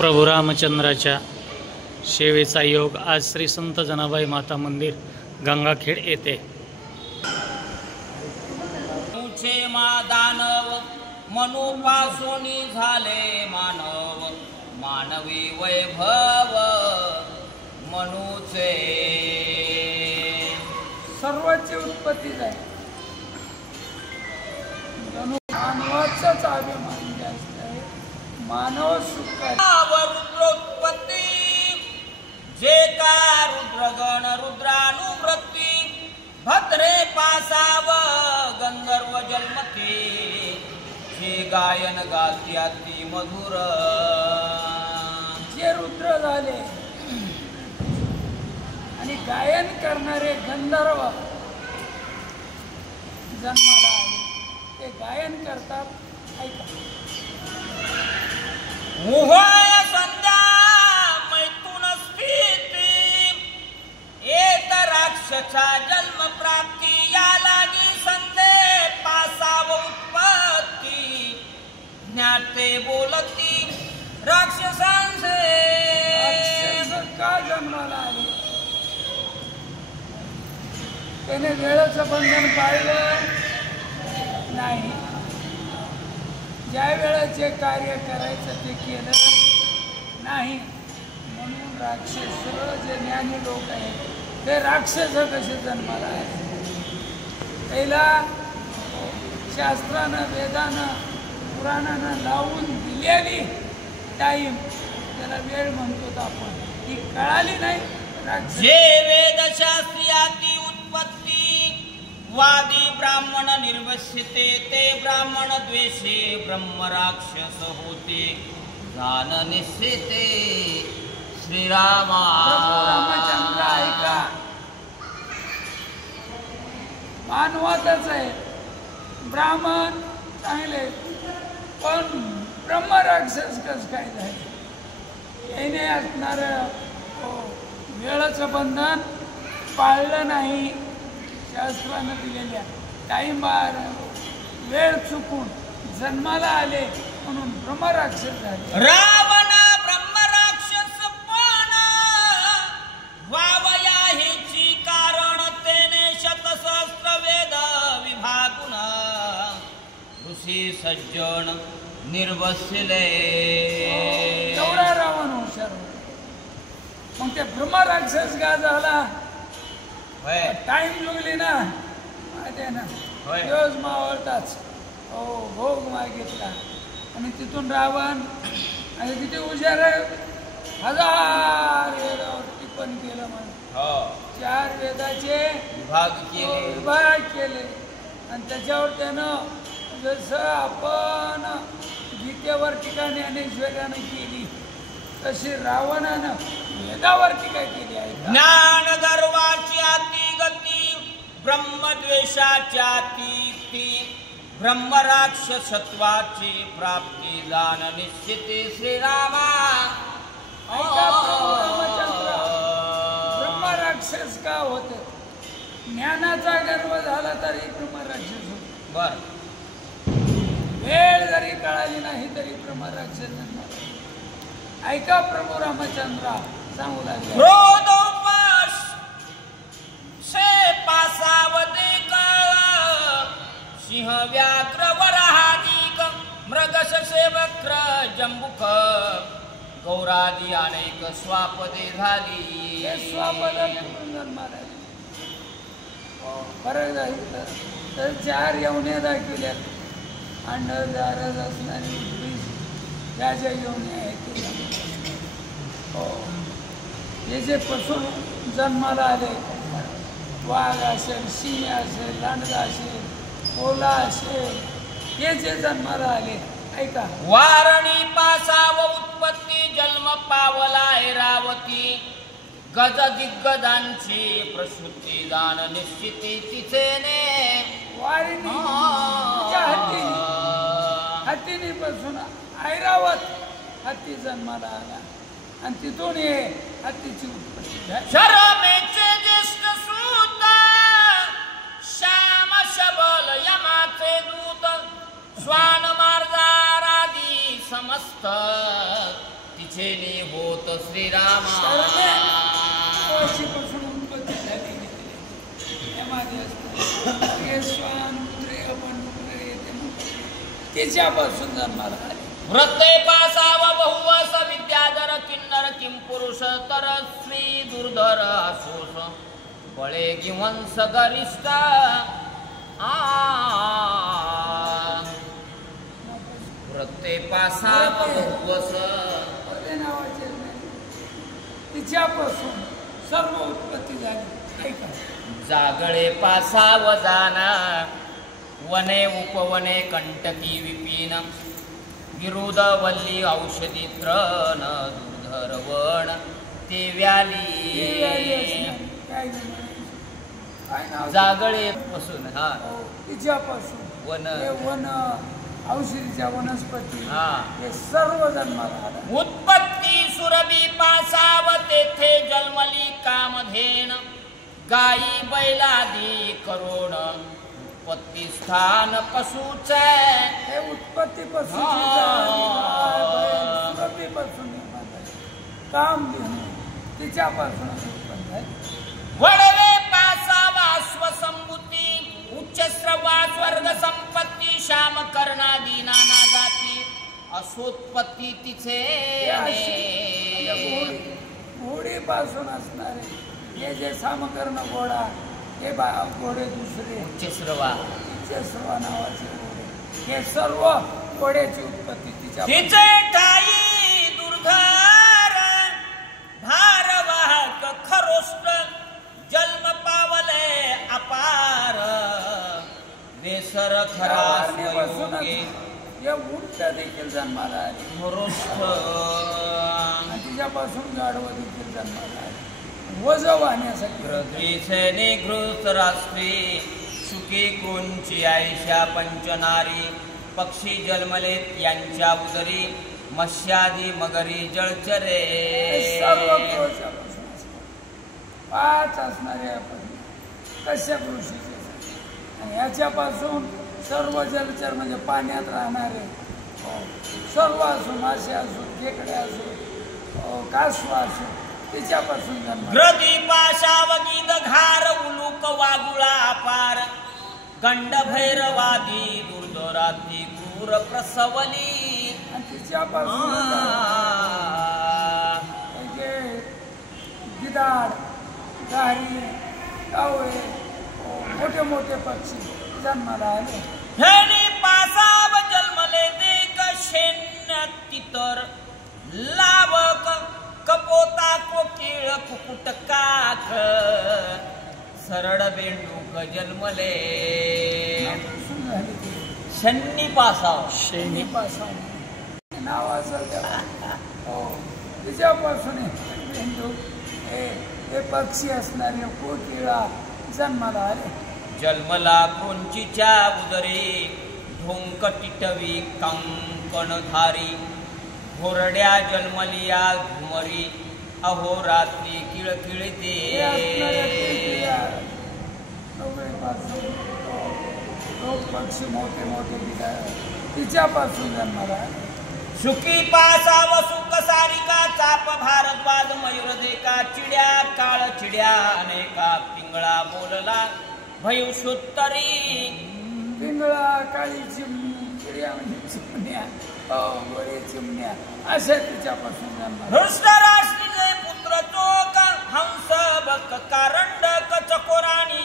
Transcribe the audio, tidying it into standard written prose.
प्रभू रामचंद्राच्या सेवेचा योग आज श्री संत जनाबाई माता मंदिर गंगाखेड येथे। दानव मनुपासूनी झाले मानव, मानवी वैभव मनुचे सर्वाची उत्पत्ती आहे। मानवाचाच अभिमान जास्त आहे, मानव रुद्रोत्पत्ती जे का रुद्रगण रुद्रानुवृत्ती भद्रे पासाव गंधर्व जन्मते हे गायन गाती अति मधुर। जे रुद्र झाले आणि गायन करणारे गंधर्व जन्माला आले, ते गायन करतात। ऐका मोहय संध्या मैथुन स्थिती एक राक्षसा जन्म प्राप्ती या लागी संधे पासाव उत्पत्ती ज्ञाते बोलती राक्षसांचे का जन्माला आले? त्याने वेळेचं बंधन पाळलं नाही, ज्या वेळेचे कार्य करायचं ते केलं नाही, म्हणून राक्षस जे ज्ञानी लोक आहेत ते राक्षस कसे जन्माला आहेत? त्याला शास्त्रानं वेदानं पुराणानं लावून दिलेली टाईम त्याला वेळ म्हणतो आपण, ती कळाली नाही। जे वेदशास्त्रियाती उत्पत्ती वादी ब्राह्मण निर्वस्यते ते ब्राह्मण द्वेषे ब्रह्म राक्षस होते जान निश्चिते। रामचंद्र ऐका, मानवातच आहे ब्राह्मण चांगले, पण ब्रह्म राक्षस कस काय झाले? याने असणार वेळेचं बंधन पाळलं नाही, शास्त्रानं दिलेल्या टाईम बार वेळ चुकून जन्माला आले म्हणून ब्रह्मराक्षस झाले। रावण ब्रह्मराक्षस पण व्हावया हेची कारण तेने शतसहस्र वेद विभागुन ऋषी सज्जन निर्वसिले। एवढा रावण हुशार, मग ते ब्रह्मराक्षस का झाला? टाइम जुगली ना, माहिती आहे ना, दिवस मावळताच हो भोग मागितला आणि तिथून रावण आणि किती हुशार आहे, 1000 वेदावर टिप्पण केलं म्हणून 4 वेदाचे विभाग केले आणि त्याच्यावर त्यानं जसं आपण गीतेवर टीका ज्ञानेश्वरानं केली तशी रावणानं वेदावर टीका केली आहे। ज्ञान गर्वाची अति गती ब्रह्मद्वेषाची अति ब्रह्मराक्षसत्वाची प्राप्ती जाण निश्चिते श्रीरामा। ब्रह्मराक्षस का होते? ज्ञानाचा गर्व झाला तरी ब्रह्मराक्षस होते। बर, वेळ जरी कळाली नाही तरी ब्रह्मराक्षस जन्माला। ऐका प्रभू रामचंद्र सांगू लागले, क्रोधोपास से पासावदिक सिंह व्याघ्र वराहादिक मृगशे वक्र जंबुक गौरादी अनेक स्वापदे झाली। स्वापदात जन्माला आले। फरक झाला तर 4 यवने दाखविल्या, अंडजारच असणारी ज्या ज्या यवने आहेत हे जे पशु जन्माला आले, वाघ असेल, सिंह असेल, लांडगा असेल, कोल्हा असेल, हे जे जन्माला आले। ऐका, वारणी पासाव उत्पत्ती जन्म पावला ऐरावती गज दिग्गजांची प्रसूती दान निश्चिती तिथेने वारिणी हत्तीने पासून ऐरावत हत्ती जन्माला आला आणि तिथून हे हत्तीची उत्पत्ती झाली। शरमेचे ज्येष्ठ सूत श्याम शबल यमाचे दूत स्वान मार्गारादी समस्त शेनी होत श्रीरामा पासून उत्पत्ती झालेली यामध्ये हे स्वान तिच्यापासून जन्माला आले. व्रते पासाव बहुवस विद्याधर किन्नर किं पुरुष तरस्वी दुर्धर असोस बळे गिवंस गरिष्ठ व्रते पासाव बहुवस नावाचे तिच्यापासून सर्व उत्पत्ती झाली. ऐका जागळे पासाव जाना वने उपवने कंटकी विपिन विरुद वल्ली औषधी त्रन दुर्धर वण ते व्याली जागळे पासून तिच्यापासून वन वन औषधीच्या वनस्पती हा हे सर्व जन्माला आलं. उत्पत्ती सुरभी पासाव तेथे जन्मली कामधेन गाई बैलादी करोड उत्पत्ती स्थान पशुच हे उत्पत्ती पासून काम तिच्यापासून उत्पन्न आहे. वडवे पासावा स्वसंबुती उच्च श्रवा स्वर्ग संपत्ती श्याम कर्णादी नाना जाती असोत्पत्ती तिचे घोडी पासून असणारे हे जे सामकर्ण घोडा हे घोडे दुसरे उच्चश्रवा नावाचे घोडे हे सर्व घोड्याची उत्पत्ती तिचे ठाई दुर्धर भारवाहक खरोष्ट जन्म पावले अपार वेसर खरा हे उंट देखील जन्माला आले. खरोष्ट तिच्यापासून गाढव देखील जन्माला आले वज वाहण्यासाठी. हृदयसेने घृत राष्ट्री सुखी कोणची आयशा पंचनारी पक्षी जन्मले यांच्या उदरी मत्स्यादी मगरी जळचरे सर्व पाच असणारे आपण कश्यप ऋषीचे आणि याच्यापासून सर्व जलचर म्हणजे पाण्यात राहणारे सर्व असो मासे असो खेकडे असो कासव असो तिच्यापासून जन्म. ग्रदी पाशावगीद घार उलूक वागुळा अपार गंड भैरवादी दुर्दराती क्रूर प्रसवली आणि तिच्यापासून गिधाड गारी कावळे मोठे मोठे पक्षी जन्माला आले. हेणी पासाव जन्मले देक शेन्य तितर लावक कपोता कोकिळ कुकुट काख सरळ बेंडूक जन्मले शन्नी पासाव शेणी नाव असेल तिच्यापासून बेंडूक हे पक्षी असणारे कोकिळा जन्माला आले. जन्मला कोंचीच्या उदरी ढोंक टिटवी कंकणधारी घोरड्या जन्मलिया घुमरी अहोरात्री किळकिळते पक्षी मोठे मोठे तिच्यापासून जन्माला आले. सुखी पासाव सुख सारिका चाप भारद्वाज मयूर देका चिड्या काळ चिड्या अनेका पिंगळा बोलला भयुषोत्तरी पिंगळा काळी चिमणी चिड्या म्हणजे चिमण्या गोडे चिमण्या अशा तिच्यापासून जन्माला. हृष्टराष्ट्रीचे पुत्र चोक हंस बक कारण